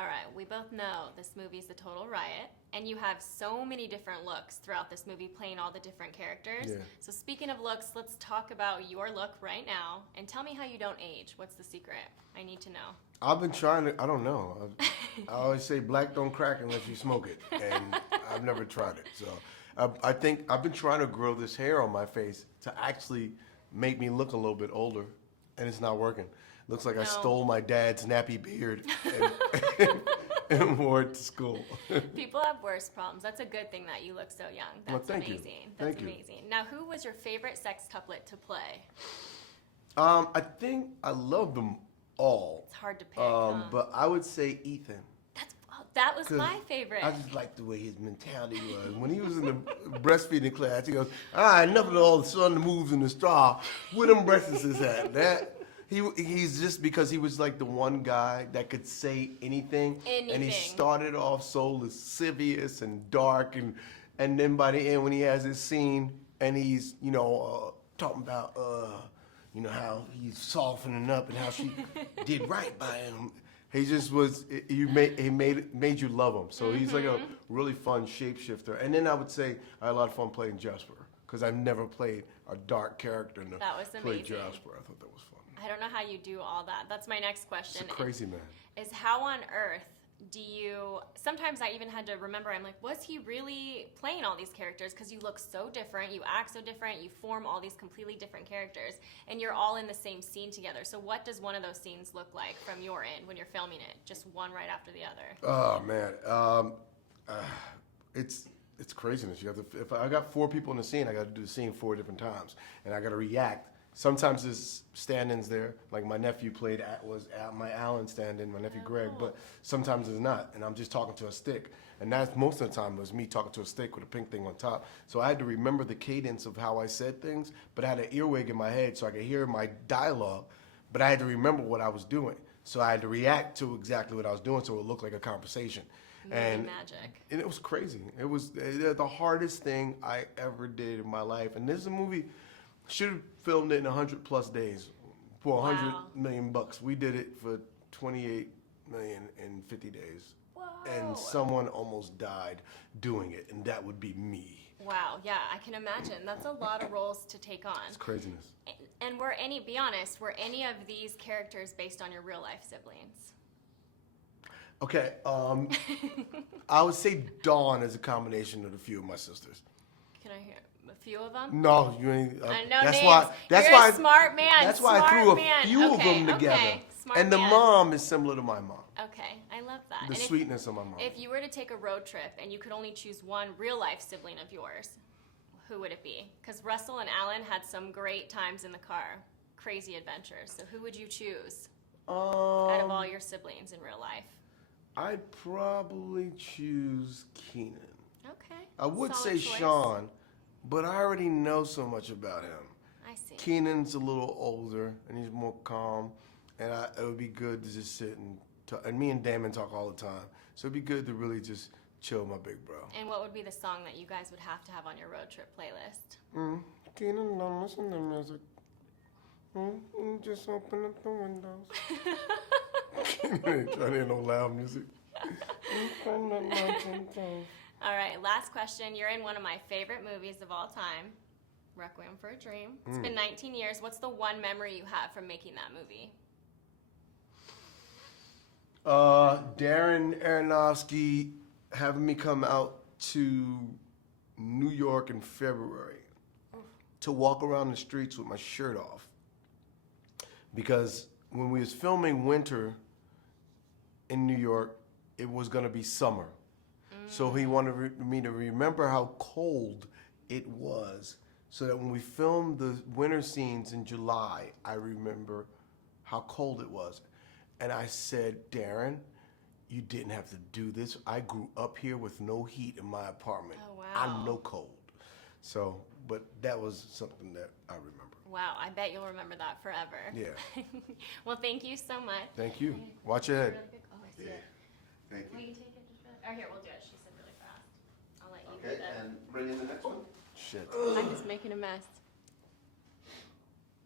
All right, we both know this movie's a total riot, and you have so many different looks throughout this movie playing all the different characters. Yeah. So speaking of looks, let's talk about your look right now, and tell me how you don't age. What's the secret? I need to know. I've been trying to, I don't know. I always say black don't crack unless you smoke it, and I've never tried it. So I think I've been trying to grow this hair on my face to actually make me look a little bit older, and it's not working. Looks like I stole my dad's nappy beard and wore it to school. People have worse problems. That's a good thing that you look so young. That's Well, thank amazing. you. That's Thank you. amazing. Now, who was your favorite sextuplet to play? I think I love them all. It's hard to pick, huh? But I would say Ethan. That was my favorite. I just liked the way his mentality was. When he was in the breastfeeding class, he goes, enough of all the sun moves in the straw. Where them breasts is at? He's just because he was like the one guy that could say anything. And he started off so lascivious and dark, and then by the end when he has his scene and he's, talking about, how he's softening up and how she did right by him. He just was. He made you love him. So he's like a really fun shapeshifter. And then I would say I had a lot of fun playing Jasper because I've never played a dark character and played Jasper. I thought that was fun. I don't know how you do all that. That's my next question. It's a crazy man. Is how on earth do you? Sometimes I even had to remember. I'm like, was he really playing all these characters? Because you look so different, you act so different, you form all these completely different characters, and you're all in the same scene together. So what does one of those scenes look like from your end when you're filming it? Just one right after the other. Oh man, it's craziness. You have to. If I got 4 people in the scene, I got to do the scene 4 different times, and I got to react. Sometimes there's stand-ins there, like my nephew was my Alan stand-in, my nephew Greg, but sometimes there's not, and I'm just talking to a stick. And that's most of the time was me talking to a stick with a pink thing on top. So I had to remember the cadence of how I said things, but I had an earwig in my head so I could hear my dialogue, but I had to remember what I was doing. So I had to react to exactly what I was doing so it looked like a conversation. And magic. And it was crazy. It was the hardest thing I ever did in my life. And this is a movie. Should have filmed it in 100+ days for $100 million. We did it for 28 million in 50 days. Whoa. And someone almost died doing it, and that would be me. Wow, yeah, I can imagine. That's a lot of roles to take on. It's craziness. And be honest, were any of these characters based on your real life siblings? Okay, I would say Dawn is a combination of a few of my sisters. Can I hear a few of them? No, you ain't. I know that's names. why. That's You're why. a smart man. That's why I threw a few of them together. Okay. Smart and the man. mom is similar to my mom. Okay, I love that. The sweetness of my mom. If you were to take a road trip and you could only choose one real life sibling of yours, who would it be? Because Russell and Alan had some great times in the car, crazy adventures. So who would you choose out of all your siblings in real life? I'd probably choose Keenan. Okay. I would Solid say choice. Sean, but I already know so much about him. I see. Keenan's a little older and he's more calm, and it would be good to just sit and talk. And me and Damon talk all the time, so it'd be good to really just chill with my big bro. And what would be the song that you guys would have to have on your road trip playlist? Keenan, don't listen to music. Just open up the windows. Trying to hear no loud music. All right, last question. You're in one of my favorite movies of all time, Requiem for a Dream. It's been 19 years. What's the one memory you have from making that movie? Darren Aronofsky having me come out to New York in February to walk around the streets with my shirt off. Because when we was filming Winter in New York, it was going to be summer. So he wanted me to remember how cold it was, so that when we filmed the winter scenes in July, I remember how cold it was. And I said, Darren, you didn't have to do this. I grew up here with no heat in my apartment. Oh, wow. I'm no cold. So, but that was something that I remember. Wow, I bet you'll remember that forever. Yeah. Well, thank you so much. Thank you. Watch your head. Really good. Oh, I see it. Thank you. Will you take it just really? Or here, we'll do it. She said really fast. I'll let you do Okay, that. and ready in the next one? Shit. I'm just making a mess.